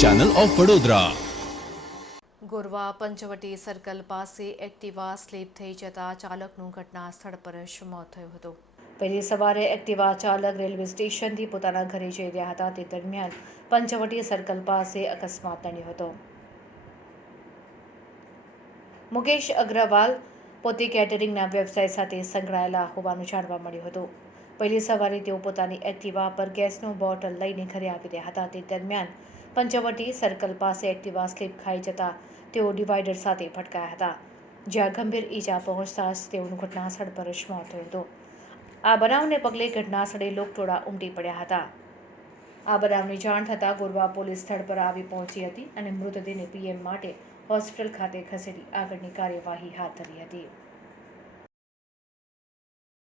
Channel of Vadodara Gorwa Panchvati circle પાસે Activa slip થઈ જતા ચાલકનું ઘટના સ્થળ પર જ મોત થયું હતું. પહેલી સવારે એક્ટિવા ચાલક રેલવે સ્ટેશનથી પોતાના ઘરે જઈ રહ્યા હતા તે દરમિયાન પંચવટી સર્કલ પાસે અકસ્માત નડ્યો હતો. મુકેશ અગ્રવાલ પોતે કેટરિંગના વ્યવસાય સાથે સંકળાયેલા હોવાનું જાણવા મળ્યું હતું. પહેલી સવારે તેઓ પોતાની એક્ટિવા પર ગેસનું બોટલ લઈને ઘરે આવી રહ્યા હતા. તે દરમિયાન પંચવટી સર્કલ પાસે એક્ટિવા સ્લીપ ખાઈ જતા તેઓ ડિવાઈડર સાથે ભટકાયા હતા, જ્યાં ગંભીર ઈજા પહોંચતા જ તેઓનું ઘટનાસ્થળ પર જ મોત થયું હતું. આ બનાવને પગલે ઘટનાસ્થળે લોકટોળા ઉમટી પડ્યા હતા. આ બનાવની જાણ થતાં ગોરવા પોલીસ સ્થળ પર આવી પહોંચી હતી અને મૃતદેહને પીએમ માટે હોસ્પિટલ ખાતે ખસેડી આગળની કાર્યવાહી હાથ ધરી હતી.